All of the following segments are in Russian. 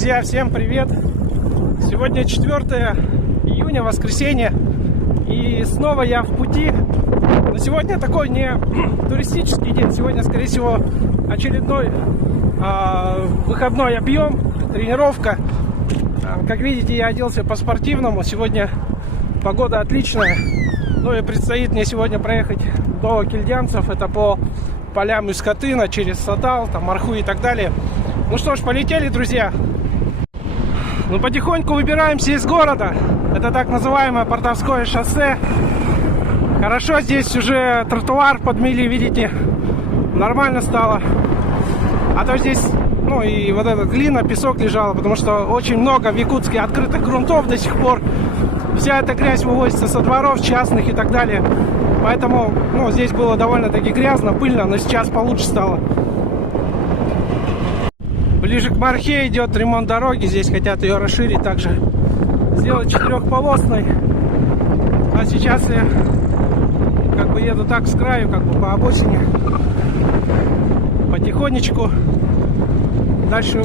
Друзья, всем привет! Сегодня 4 июня, воскресенье, и снова я в пути. Но сегодня такой не туристический день, сегодня, скорее всего, очередной выходной объем, тренировка. Как видите, я оделся по-спортивному, сегодня погода отличная. Ну и предстоит мне сегодня проехать до Кильдянцев, это по полям Искатына, через Сатал, там, Марху и так далее. Ну что ж, полетели, друзья. Ну, потихоньку выбираемся из города. Это так называемое Портовское шоссе. Хорошо, здесь уже тротуар подмели, видите. Нормально стало. А то здесь, ну и вот эта глина, песок лежала, потому что очень много в Якутске открытых грунтов до сих пор. Вся эта грязь вывозится со дворов частных и так далее. Поэтому, ну, здесь было довольно-таки грязно, пыльно, но сейчас получше стало. Ближе к Мархе идет ремонт дороги. Здесь хотят ее расширить, также сделать четырехполосной. А сейчас я как бы еду так с краю, как бы по обочине, потихонечку. Дальше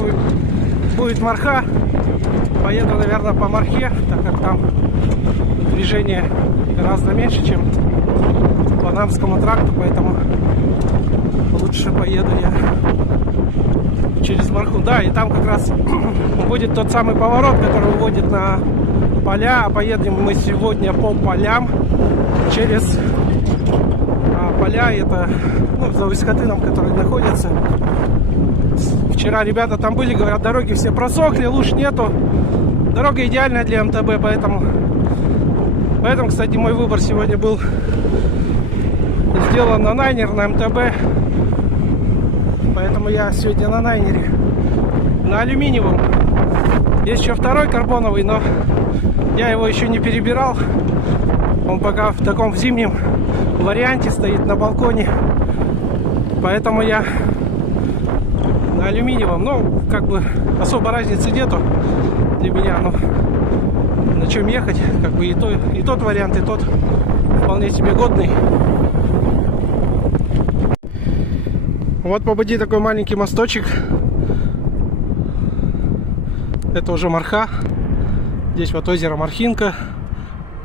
будет Марха. Поеду, наверное, по Мархе, так как там движение гораздо меньше, чем по Намскому тракту, поэтому лучше поеду я через Марху. Да, и там как раз будет тот самый поворот, который выводит на поля. А поедем мы сегодня по полям через поля. Это, ну, за Искатыном, которые находятся. Вчера ребята там были, говорят, дороги все просохли, луж нету. Дорога идеальная для МТБ, поэтому, кстати, мой выбор сегодня был сделан на Найнер, на МТБ. Поэтому я сегодня на Найнере, на алюминиевом. Есть еще второй карбоновый, но я его еще не перебирал. Он пока в таком зимнем варианте стоит на балконе. Поэтому я на алюминиевом. Ну, как бы особо разницы нету для меня. Но на чем ехать, как бы и тот вариант, и тот вполне себе годный. Вот по пути такой маленький мосточек. Это уже Марха. Здесь вот озеро Мархинка.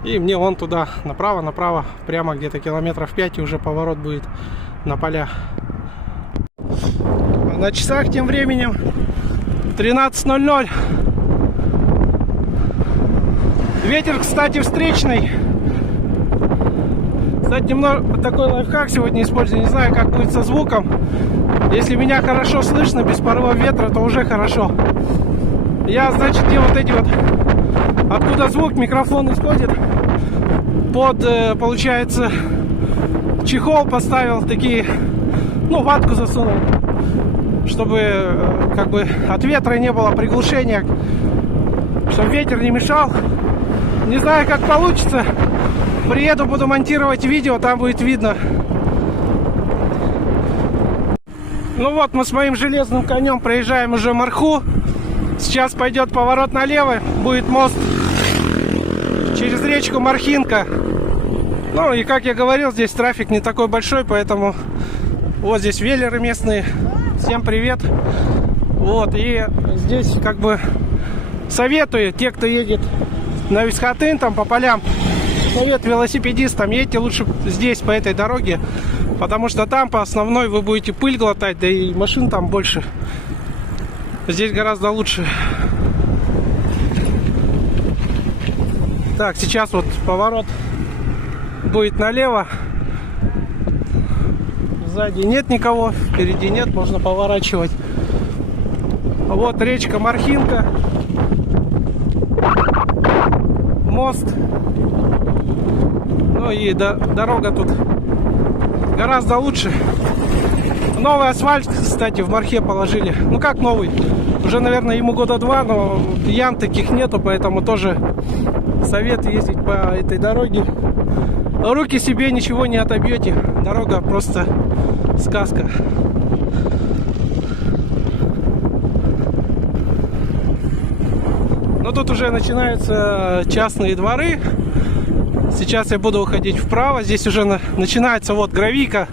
И мне вон туда, направо, прямо где-то километров 5, и уже поворот будет на поля. А на часах тем временем 13:00. Ветер, кстати, встречный. Кстати, немного такой лайфхак сегодня использую. Не знаю, как будет со звуком. Если меня хорошо слышно, без порыва ветра, то уже хорошо. Я, значит, где вот эти вот, откуда звук, микрофон исходит, под, получается, чехол поставил такие, ну, ватку засунул, чтобы, как бы, от ветра не было приглушения, чтобы ветер не мешал. Не знаю, как получится. Приеду, буду монтировать видео, там будет видно. Ну вот, мы с моим железным конем проезжаем уже Марху. Сейчас пойдет поворот налево, будет мост через речку Мархинка. Ну и, как я говорил, здесь трафик не такой большой, поэтому вот здесь веллеры местные. Всем привет. Вот, и здесь как бы советую, те, кто едет на Искатын, там по полям, совет велосипедистам: едьте лучше здесь, по этой дороге, потому что там по основной вы будете пыль глотать, да и машин там больше. Здесь гораздо лучше. Так, сейчас вот поворот будет налево. Сзади нет никого, впереди нет, можно поворачивать. Вот речка Мархинка. Мост. Ну и дорога тут гораздо лучше. Новый асфальт, кстати, в Мархе положили. Ну как новый? Уже, наверное, ему года 2, но ям таких нету, поэтому тоже совет ездить по этой дороге. Руки себе ничего не отобьете. Дорога просто сказка. Но тут уже начинаются частные дворы. Сейчас я буду уходить вправо. Здесь уже начинается вот гравийка.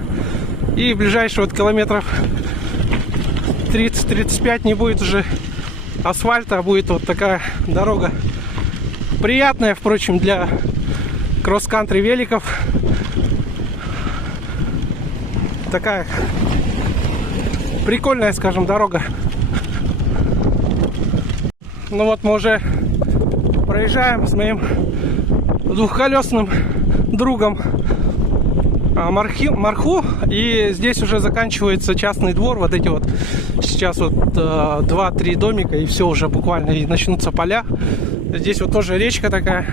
И в ближайшие вот километров 30-35 не будет уже асфальта, а будет вот такая дорога. Приятная, впрочем, для кросс-кантри великов. Такая прикольная, скажем, дорога. Ну вот мы уже проезжаем с моим двухколесным другом Марху, и здесь уже заканчивается частный двор. Вот эти вот сейчас вот 2-3 домика, и все, уже буквально и начнутся поля. Здесь вот тоже речка такая.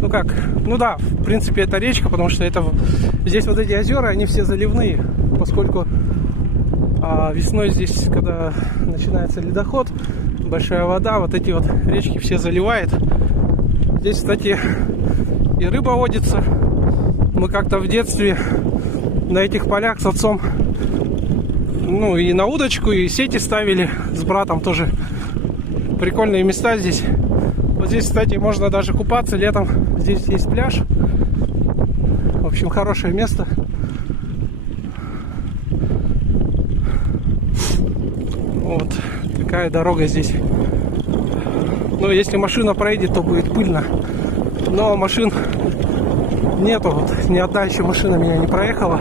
Ну как, ну да, в принципе это речка, потому что это здесь вот эти озера, они все заливные, поскольку весной здесь, когда начинается ледоход, большая вода, вот эти вот речки все заливает. Здесь, кстати, и рыба водится. Мы как-то в детстве на этих полях с отцом, ну, и на удочку, и сети ставили с братом тоже. Прикольные места здесь. Вот здесь, кстати, можно даже купаться летом. Здесь есть пляж. В общем, хорошее место. Вот такая дорога здесь. Ну, если машина проедет, то будет пыльно. Но машин нету, вот ни одна еще машина меня не проехала.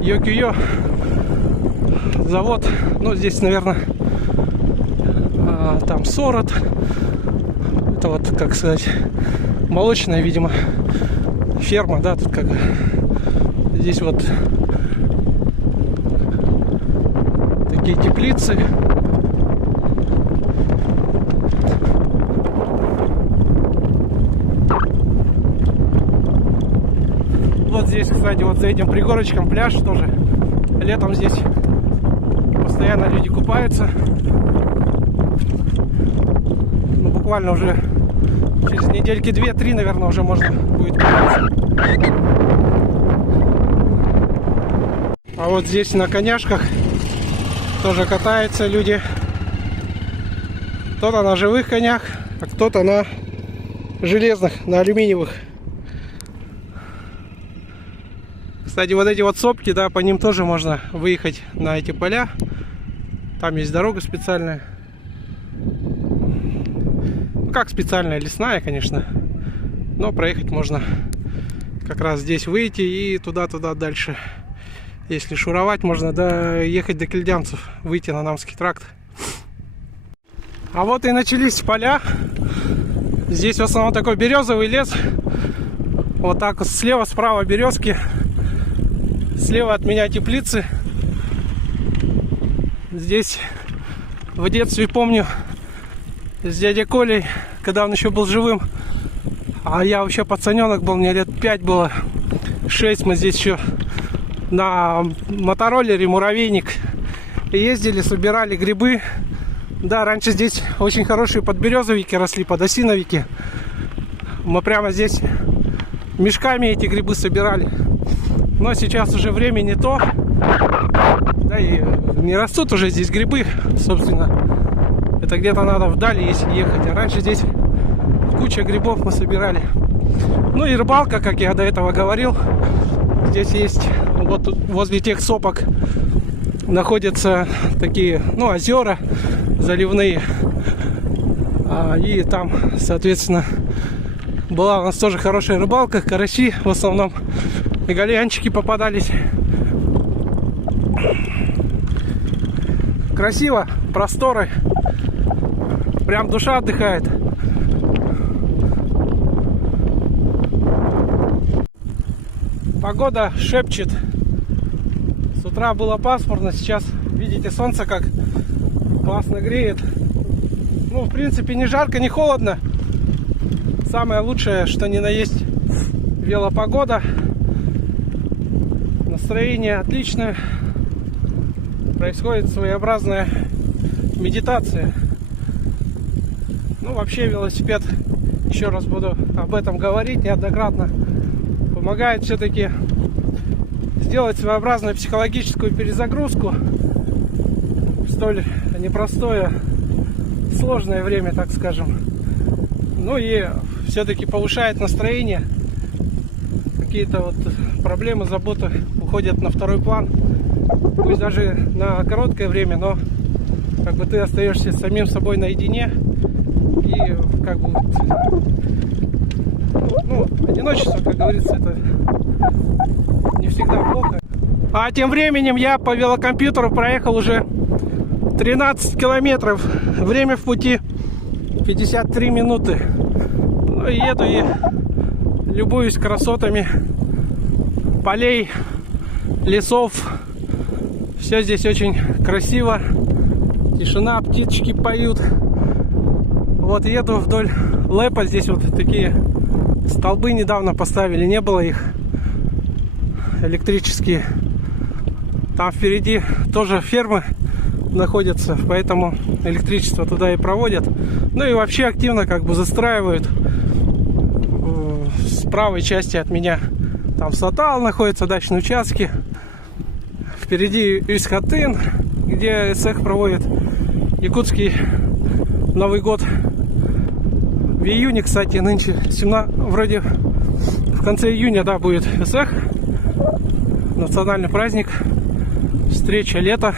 Йо-Кио завод, ну здесь, наверное, там Сорот. Это вот, как сказать, молочная, видимо, ферма, да, тут как бы. Здесь вот такие теплицы. Вот здесь, кстати, вот за этим пригорочком пляж тоже. Летом здесь постоянно люди купаются. Ну, буквально уже через недельки 2-3, наверное, уже можно будет купаться. А вот здесь на коняшках тоже катаются люди. Кто-то на живых конях, а кто-то на железных, на алюминиевых. Кстати, вот эти вот сопки, да, по ним тоже можно выехать на эти поля. Там есть дорога специальная. Ну, как специальная, лесная, конечно. Но проехать можно как раз здесь выйти и туда-туда дальше. Если шуровать, можно ехать до Кельдянцев, выйти на Намский тракт. А вот и начались поля. Здесь в основном такой березовый лес. Вот так вот слева, справа березки. Слева от меня теплицы. Здесь в детстве помню с дядей Колей, когда он еще был живым, а я вообще пацаненок был, мне лет 5 было, 6, мы здесь еще на мотороллере муравейник ездили, собирали грибы. Да, раньше здесь очень хорошие подберезовики росли, подосиновики. Мы прямо здесь мешками эти грибы собирали. Но сейчас уже время не то. Да и не растут уже здесь грибы, собственно. Это где-то надо вдали ехать. А раньше здесь куча грибов мы собирали. Ну и рыбалка, как я до этого говорил. Здесь есть, вот тут, возле тех сопок находятся такие, ну, озера заливные. И там, соответственно, была у нас тоже хорошая рыбалка. Караси в основном. И гальянчики попадались. Красиво, просторы. Прям душа отдыхает. Погода шепчет. С утра было пасмурно, сейчас видите, солнце как классно греет. Ну, в принципе, не жарко, не холодно. Самое лучшее, что ни на есть, велопогода. Настроение отличное. Происходит своеобразная медитация. Ну, вообще велосипед, еще раз буду об этом говорить неоднократно, помогает все-таки сделать своеобразную психологическую перезагрузку в столь непростое, сложное время, так скажем. Ну и все-таки повышает настроение. Какие-то вот проблемы, заботы уходят на второй план. пусть даже на короткое время, но как бы ты остаешься с самим собой наедине. И как бы одиночество, как говорится, это не всегда плохо. А тем временем я по велокомпьютеру проехал уже 13 километров. Время в пути 53 минуты. Ну, еду и любуюсь красотами полей, лесов. Все здесь очень красиво. Тишина, птички поют. Вот еду вдоль ЛЭПа. Здесь вот такие столбы недавно поставили. Не было их. Электрические. Там впереди тоже фермы находятся, поэтому электричество туда и проводят. Ну и вообще активно как бы застраивают. С правой части от меня там Сатал находится, дачные участки. Впереди Усть-Хатын, где СЭХ проводит якутский Новый год. В июне, кстати, нынче вроде в конце июня, да, будет СЭХ, национальный праздник, встреча лета.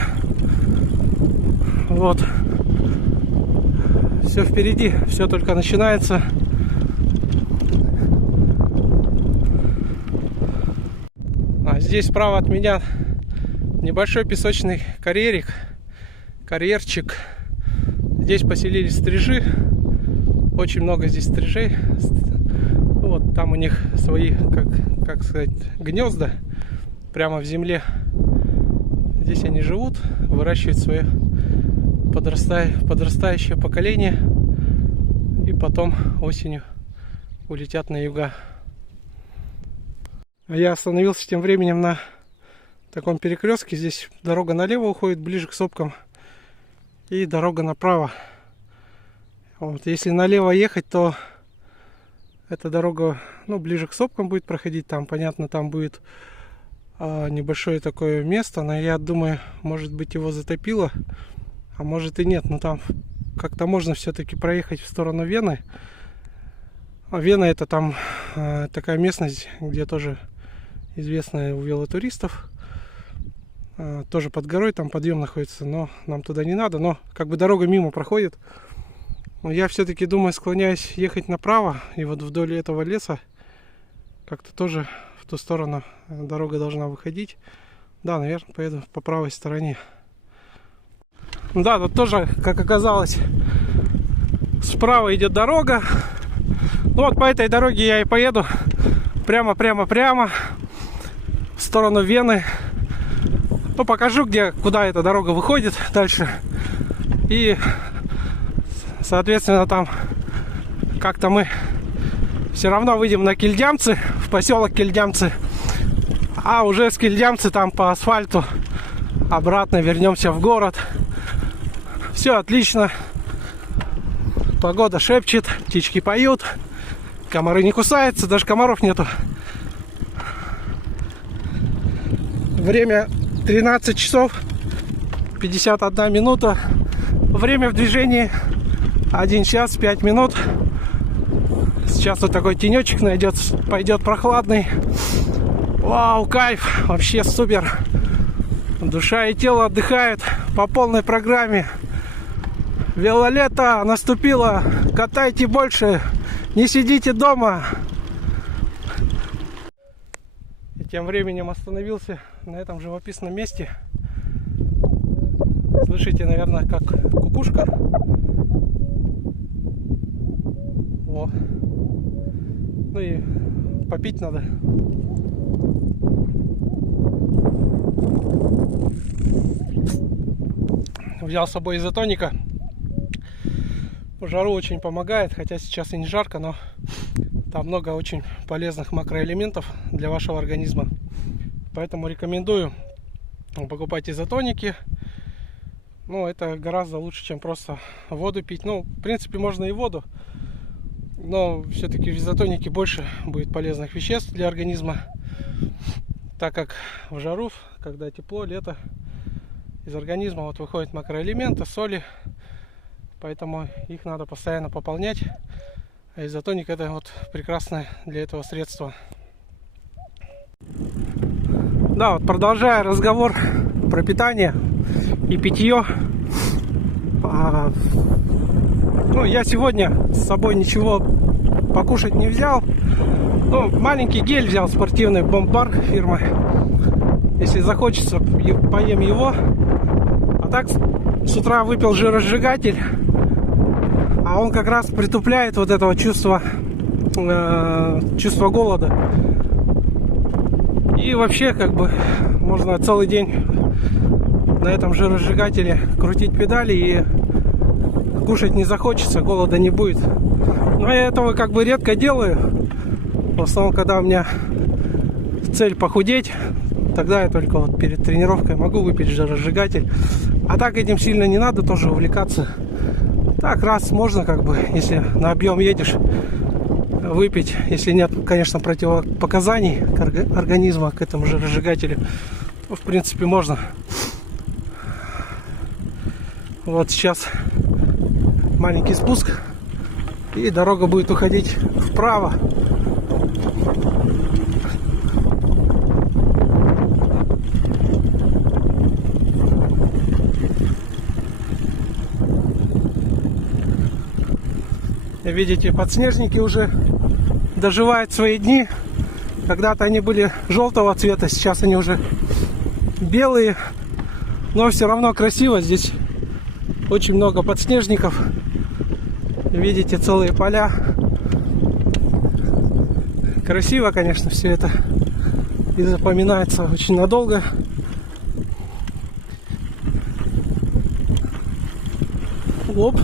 Вот. Все впереди, все только начинается. А здесь справа от меня небольшой песочный карьерчик. Здесь поселились стрижи. Очень много здесь стрижей. Вот там у них свои, как сказать, гнезда прямо в земле. Здесь они живут, выращивают свое подрастающее поколение. И потом осенью улетят на юга. Я остановился тем временем на таком перекрестке. Здесь дорога налево уходит, ближе к сопкам. И дорога направо. Вот, если налево ехать, то эта дорога, ближе к сопкам будет проходить. Там, понятно, там будет небольшое такое место. Но я думаю, может быть, его затопило. А может и нет. Но там как-то можно все-таки проехать в сторону Вены. А Вена — это там такая местность, где тоже известная у велотуристов. Тоже под горой, там подъем находится, но нам туда не надо. Но как бы дорога мимо проходит. Но я все-таки думаю, склоняюсь ехать направо. И вот вдоль этого леса как-то тоже в ту сторону дорога должна выходить. Да, наверное, поеду по правой стороне. Да, тут тоже, как оказалось, справа идет дорога. Ну вот по этой дороге я и поеду. Прямо в сторону Вены. Ну, покажу, куда эта дорога выходит дальше. И, соответственно, там как-то мы все равно выйдем на Кильдямцы, в поселок Кильдямцы. А уже с Кильдямцы там по асфальту обратно вернемся в город. Все отлично. Погода шепчет, птички поют. Комары не кусаются, даже комаров нету. Время 13 часов 51 минута. Время в движении 1 час 5 минут. Сейчас вот такой тенечек пойдет прохладный. Вау, кайф! Вообще супер! Душа и тело отдыхают по полной программе. Велолето наступило. Катайте больше. Не сидите дома. И тем временем остановился на этом живописном месте. Слышите, наверное, как кукушка. О. Ну и попить надо. Взял с собой изотоника. В жару очень помогает, хотя сейчас и не жарко, но там много очень полезных макроэлементов для вашего организма. Поэтому рекомендую покупать изотоники. Ну, это гораздо лучше, чем просто воду пить. Ну, в принципе, можно и воду, но все-таки в изотонике больше будет полезных веществ для организма, так как в жару, когда тепло, лето, из организма вот выходят макроэлементы, соли. Поэтому их надо постоянно пополнять. А изотоник — это вот прекрасное для этого средство. Да, вот продолжая разговор пропитание и питье. Ну, я сегодня с собой ничего покушать не взял. Ну, маленький гель взял спортивный, Бомбар фирмы. Если захочется, поем его. А так с утра выпил жиросжигатель. А он как раз притупляет вот этого чувство голода. И вообще, как бы, можно целый день на этом жиросжигателе крутить педали, и кушать не захочется, голода не будет. Но я этого как бы редко делаю. В основном, когда у меня цель похудеть, тогда я только вот перед тренировкой могу выпить жиросжигатель. А так этим сильно не надо тоже увлекаться. Так раз можно, как бы, если на объем едешь, выпить. Если нет, конечно, противопоказаний организма к этому жиросжигателю, то, в принципе, можно. Вот сейчас маленький спуск, и дорога будет уходить вправо. Видите, подснежники уже доживают свои дни. Когда-то они были желтого цвета, сейчас они уже белые. Но все равно красиво. Здесь очень много подснежников. Видите, целые поля. Красиво, конечно, все это. И запоминается очень надолго. Оп.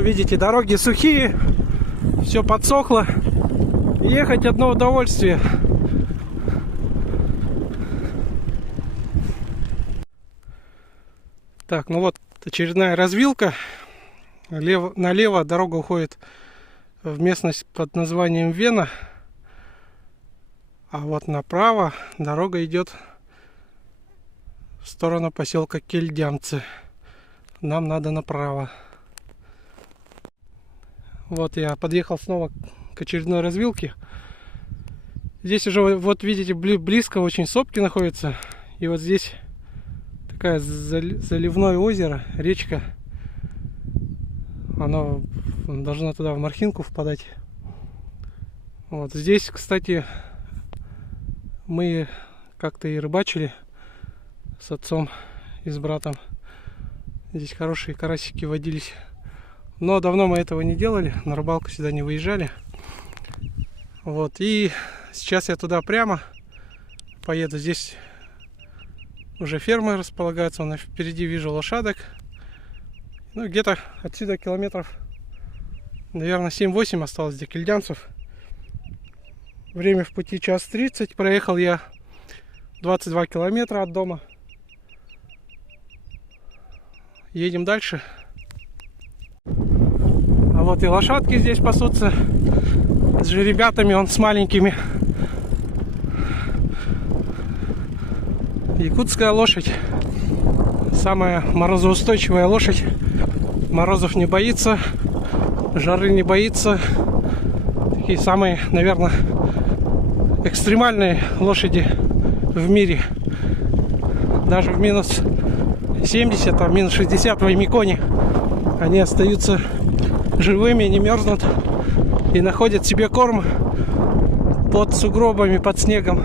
Видите, дороги сухие, все подсохло. Ехать одно удовольствие. Так, ну вот очередная развилка. Налево дорога уходит в местность под названием Вена. А вот направо дорога идет в сторону поселка Кельдямцы. Нам надо направо. Вот я подъехал снова к очередной развилке. Здесь уже, вот видите, близко очень сопки находятся. И вот здесь такая заливное озеро, речка. Оно должно туда в Мархинку впадать. Вот здесь, кстати, мы как-то и рыбачили с отцом и с братом. Здесь хорошие карасики водились. Но давно мы этого не делали, на рыбалку сюда не выезжали. Вот, и сейчас я туда прямо поеду. Здесь уже фермы располагаются, вон впереди вижу лошадок. Ну, где-то отсюда километров, наверное, 7-8 осталось до кельдямцев. Время в пути 1:30. Проехал я 22 километра от дома. Едем дальше. А вот и лошадки здесь пасутся с жеребятами, он с маленькими. Якутская лошадь. Самая морозоустойчивая лошадь. Морозов не боится, жары не боится. Такие самые, наверное, экстремальные лошади в мире. Даже в минус 70, а минус 60 в Аймиконе они остаются живыми, не мерзнут и находят себе корм под сугробами, под снегом.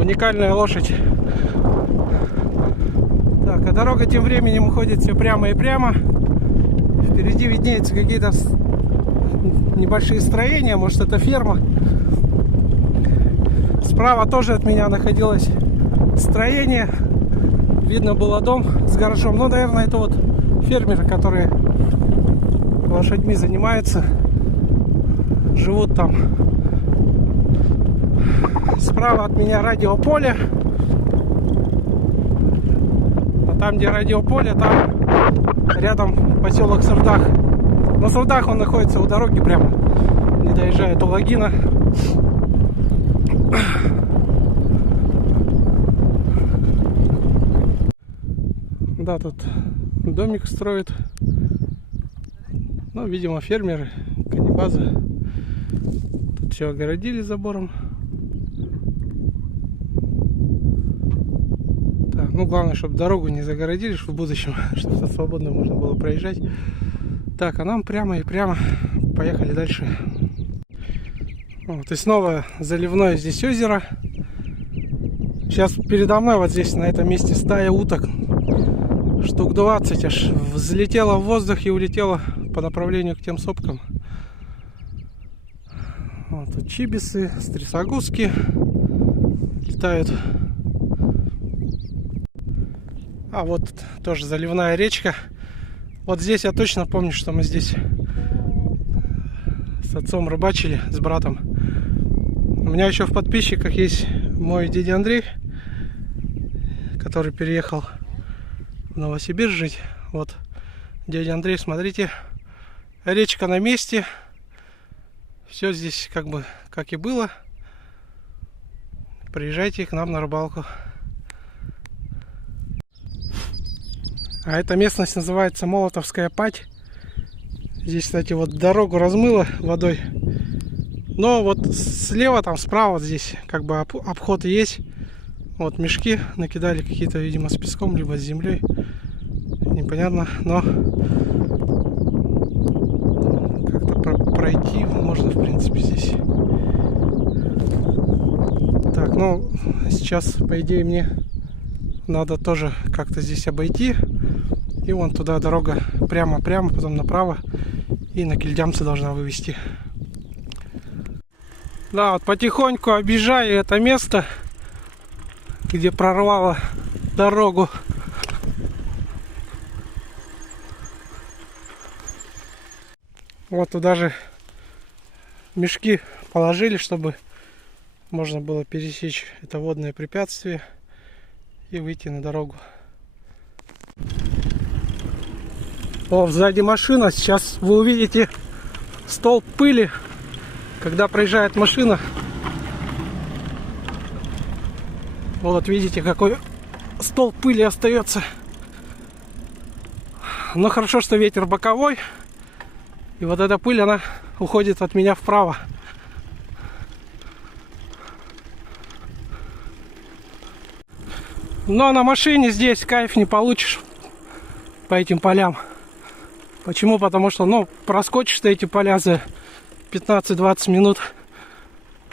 Уникальная лошадь. Так, а дорога тем временем уходит все прямо и прямо. Впереди виднеются какие-то небольшие строения, может, это ферма. Справа тоже от меня находилось строение. Видно было дом с гаражом. Ну, наверное, это вот фермеры, которые лошадьми занимаются, живут там. Справа от меня радиополе. А там, где радиополе, там рядом поселок Сырдах. Но Сырдах он находится у дороги прямо, не доезжая до Логина. Да, тут домик строят. Ну, видимо, фермеры, каннибазы. Тут все огородили забором. Ну, главное, чтобы дорогу не загородили, чтобы в будущем, чтобы свободно можно было проезжать. Так, а нам прямо и прямо. Поехали дальше. Вот, и снова заливное здесь озеро. Сейчас передо мной вот здесь, на этом месте, стая уток. Штук 20 аж взлетела в воздух и улетела по направлению к тем сопкам. Вот тут чибисы, стресогузки летают. А вот тоже заливная речка. Вот здесь я точно помню, что мы здесь с отцом рыбачили, с братом. У меня еще в подписчиках есть мой дядя Андрей, который переехал в Новосибирск жить. Вот, дядя Андрей, смотрите, речка на месте. Все здесь как бы как и было. Приезжайте к нам на рыбалку. А эта местность называется Молотовская Падь. Здесь, кстати, вот дорогу размыло водой. Но вот слева, там справа, вот здесь как бы обход есть. Вот мешки накидали какие-то, видимо, с песком, либо с землей. Непонятно, но как-то пройти можно, в принципе, здесь. Так, ну, сейчас, по идее, мне надо тоже как-то здесь обойти. И вон туда дорога прямо-прямо, потом направо. И на Кильдямцы должна вывести. Да, вот потихоньку объезжаю это место, где прорвало дорогу. Вот туда же мешки положили, чтобы можно было пересечь это водное препятствие и выйти на дорогу. О, сзади машина. Сейчас вы увидите столб пыли, когда проезжает машина. Вот видите, какой столб пыли остается. Но хорошо, что ветер боковой. И вот эта пыль, она уходит от меня вправо. Но на машине здесь кайф не получишь по этим полям. Почему? Потому что, ну, проскочишь ты эти поля за 15-20 минут.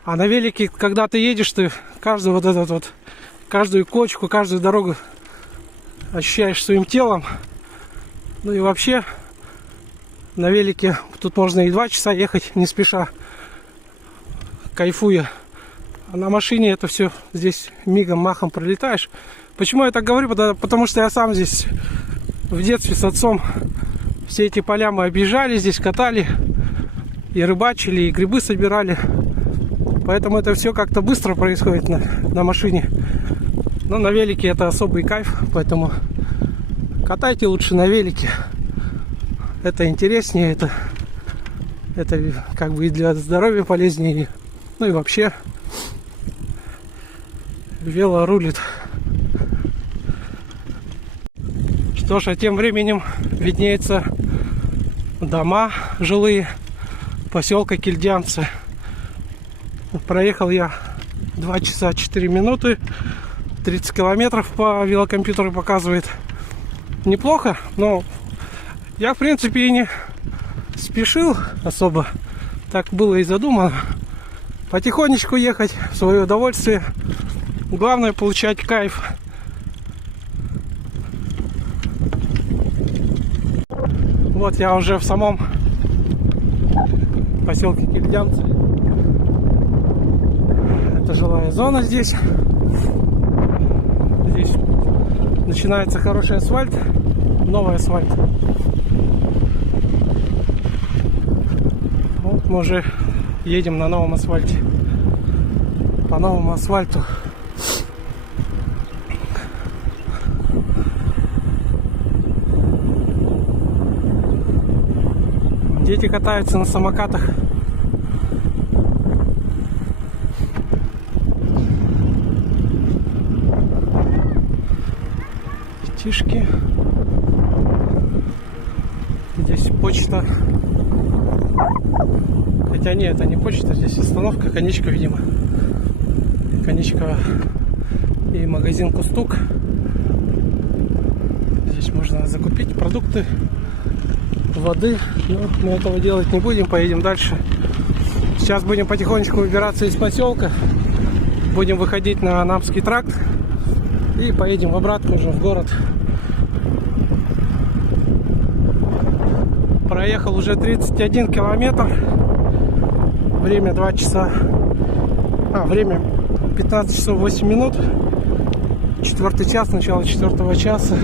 А на велике, когда ты едешь, ты каждую вот этот вот, каждую кочку, каждую дорогу ощущаешь своим телом. Ну и вообще, на велике тут можно и 2 часа ехать, не спеша, кайфуя. А на машине это все здесь мигом, махом пролетаешь. Почему я так говорю? Потому что я сам здесь в детстве с отцом все эти поля мы объезжали, здесь катали, и рыбачили, и грибы собирали. Поэтому это все как-то быстро происходит на машине. Но на велике это особый кайф, поэтому катайте лучше на велике. Это интереснее, это как бы и для здоровья полезнее, ну и вообще вело рулит. Что ж, а тем временем виднеются дома жилые поселка Кильдямцы. Проехал я 2 часа 4 минуты, 30 километров по велокомпьютеру показывает. Неплохо, но я, в принципе, и не спешил особо. Так было и задумано. Потихонечку ехать в свое удовольствие. Главное получать кайф. Вот я уже в самом поселке Кильдямцы. Это жилая зона здесь. Здесь начинается хороший асфальт, новый асфальт. Вот мы уже едем на новом асфальте. По новому асфальту. Дети катаются на самокатах. Детишки. Здесь почта. Хотя нет, это не почта, здесь остановка, конечка, видимо. Конечка и магазин Кустук. Можно закупить продукты, воды. Но мы этого делать не будем, поедем дальше. Сейчас будем потихонечку выбираться из поселка. Будем выходить на Анапский тракт. И поедем обратно уже в город. Проехал уже 31 километр. Время 2 часа. Время 15 часов 8 минут. 4 час, начало 4 часа.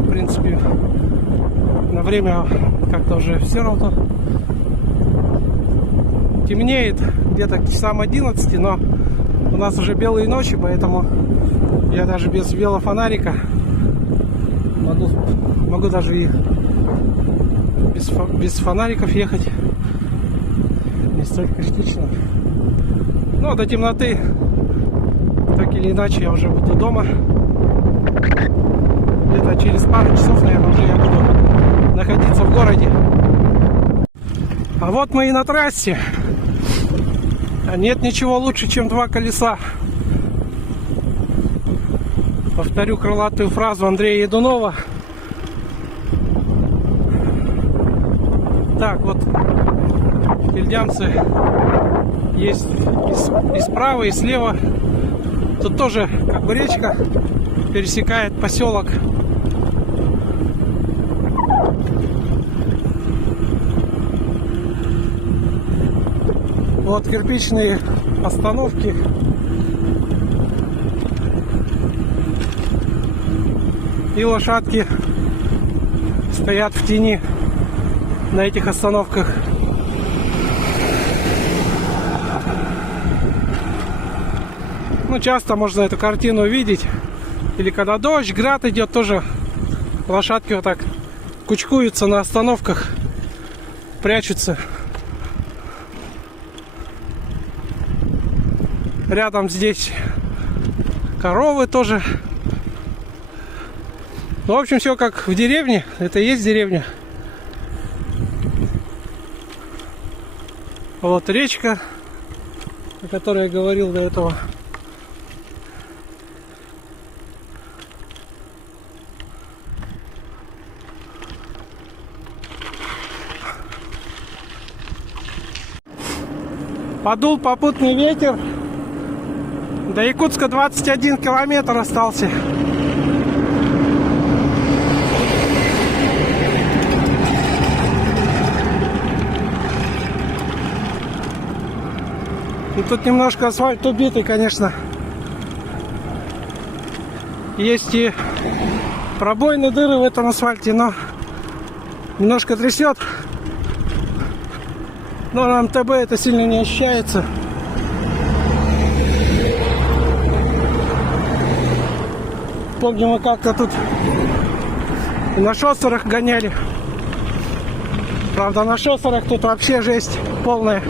В принципе, на время как-то уже все равно. Темнеет где-то к часам 11, но у нас уже белые ночи, поэтому я даже без велофонарика могу даже и без фонариков ехать. Не столь критично. Но до темноты, так или иначе, я уже буду дома. Где-то через пару часов, наверное, уже я буду находиться в городе. А вот мы и на трассе. Нет ничего лучше, чем 2 колеса. Повторю крылатую фразу Андрея Едунова. Так, вот ильдямцы есть и справа, и слева. Тут тоже как бы речка пересекает поселок. Вот кирпичные остановки. И лошадки стоят в тени на этих остановках. Ну, часто можно эту картину увидеть. Или когда дождь, град идет, тоже лошадки вот так кучкуются на остановках, прячутся. Рядом здесь коровы тоже. Ну, в общем, все как в деревне. Это и есть деревня. Вот речка, о которой я говорил до этого. Подул попутный ветер. До Якутска 21 километр остался. И тут немножко асфальт убитый, конечно. Есть и пробоины, дыры в этом асфальте, но немножко трясет. Но на МТБ это сильно не ощущается. Помню, мы как-то тут на шоссерах гоняли. Правда, на шоссерах тут вообще жесть полная.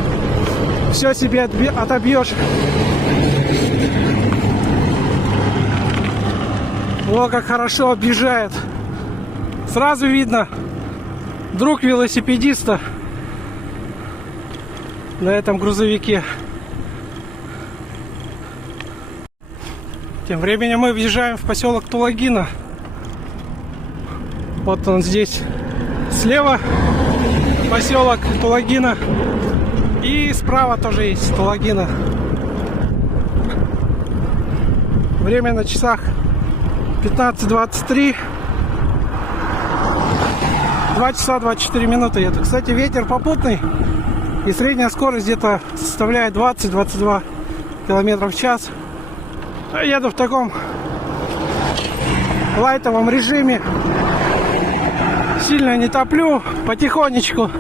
Все себе отобьешь. О, как хорошо объезжает. Сразу видно друг велосипедиста на этом грузовике. Тем временем мы въезжаем в поселок Тулагина. Вот он здесь слева поселок Тулагина. И справа тоже есть Тулагина. Время на часах 15:23. 2 часа 24 минуты едут. Кстати, ветер попутный. И средняя скорость где-то составляет 20-22 километров в час. Еду в таком лайтовом режиме. Сильно не топлю, потихонечку.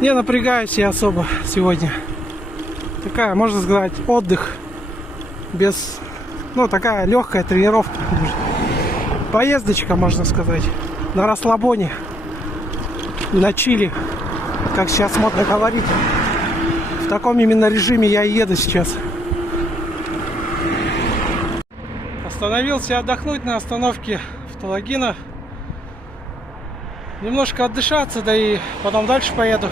Не напрягаюсь я особо сегодня. Такая, можно сказать, отдых. Без, такая легкая тренировка. Поездочка, можно сказать. На расслабоне. На чили. Как сейчас модно говорить. В таком именно режиме я и еду сейчас. Остановился отдохнуть на остановке в Тулагина. Немножко отдышаться, да и потом дальше поеду.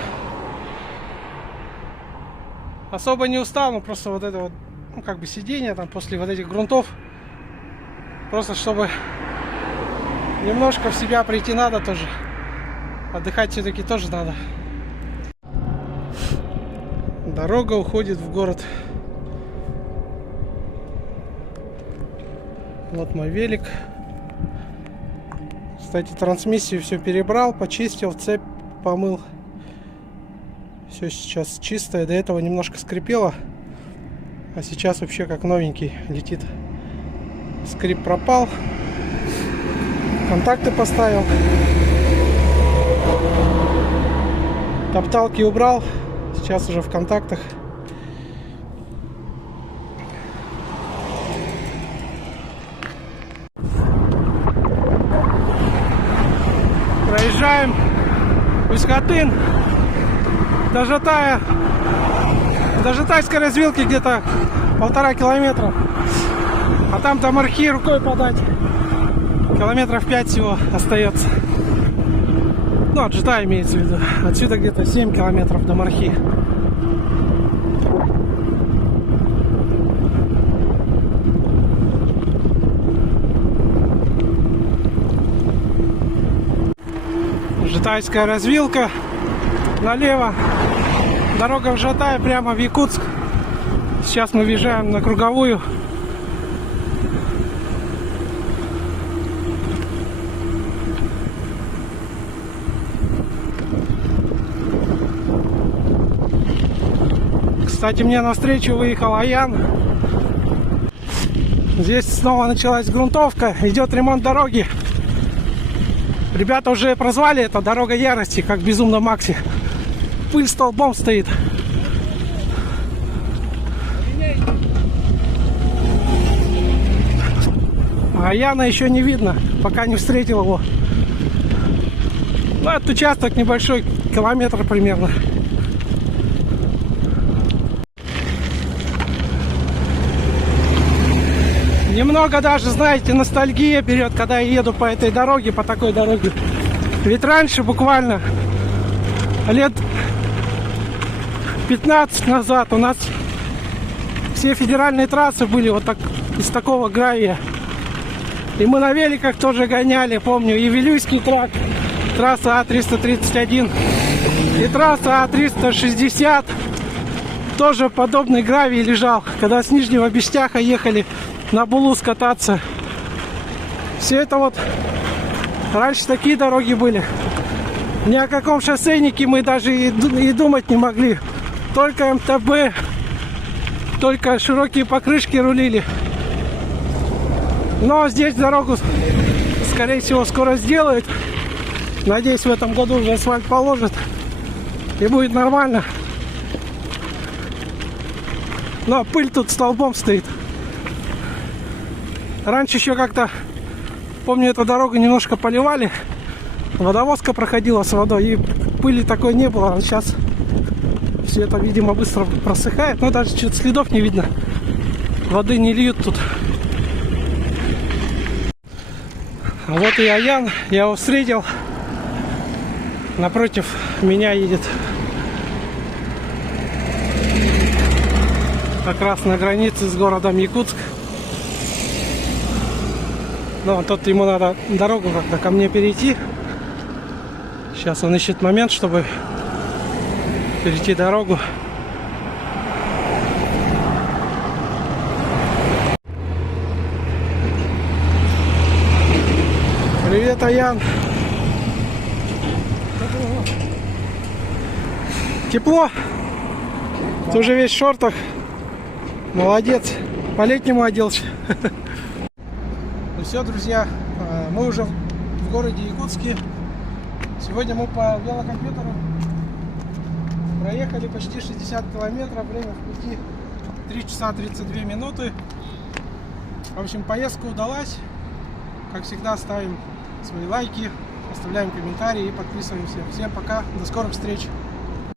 Особо не устал, но просто вот это вот ну, как бы сиденья там после вот этих грунтов. Просто чтобы немножко в себя прийти надо тоже. Отдыхать все-таки тоже надо. Дорога уходит в город. Вот мой велик. Кстати, трансмиссию все перебрал, почистил, цепь помыл. Все сейчас чистое. До этого немножко скрипело. А сейчас вообще как новенький летит. Скрип пропал. Контакты поставил. Топталки убрал. Сейчас уже в контактах. Проезжаем Усть-Катын. До Жатайской развилки где-то 1,5 километра. А там до Мархи рукой подать. Километров 5 всего остается. Ну, от Житая имеется в виду. Отсюда где-то 7 километров до Мархи. Житайская развилка. Налево. Дорога в Жатай, прямо в Якутск. Сейчас мы въезжаем на круговую. Кстати, мне навстречу выехал Аян. Здесь снова началась грунтовка. Идет ремонт дороги. Ребята уже прозвали это дорога ярости, как в Безумном Максе. Пыль столбом стоит. А Яна еще не видно, пока не встретил его. Ну, этот участок небольшой, километр примерно. Немного даже, знаете, ностальгия берет, когда я еду по этой дороге, по такой дороге. Ведь раньше, буквально лет 15 назад, у нас все федеральные трассы были вот так, из такого гравия. И мы на великах тоже гоняли, помню, и Вилюйский тракт, трасса А331, и трасса А360. Тоже подобный гравий лежал, когда с Нижнего Бестяха ехали на Булу скататься. Все это вот раньше такие дороги были. Ни о каком шоссейнике мы даже и думать не могли. Только МТБ, только широкие покрышки рулили. Но здесь дорогу, скорее всего, скоро сделают. Надеюсь, в этом году уже асфальт положат. И будет нормально. Но пыль тут столбом стоит. Раньше еще как-то, помню, эту дорогу немножко поливали. Водовозка проходила с водой, и пыли такой не было. А сейчас все это, видимо, быстро просыхает. Но даже что-то следов не видно. Воды не льют тут. А вот и Аян. Я его встретил. Напротив меня едет. Как раз на границе с городом Якутск. Но тут ему надо дорогу как-то ко мне перейти. Сейчас он ищет момент, чтобы перейти дорогу. Привет, Аян. Тепло? Ты уже весь в шортах. Молодец. По-летнему оделся. Ну все, друзья, мы уже в городе Якутске. Сегодня мы по велокомпьютеру проехали почти 60 километров. Время в пути 3 часа 32 минуты. В общем, поездка удалась. Как всегда, ставим свои лайки, оставляем комментарии и подписываемся. Всем пока, до скорых встреч.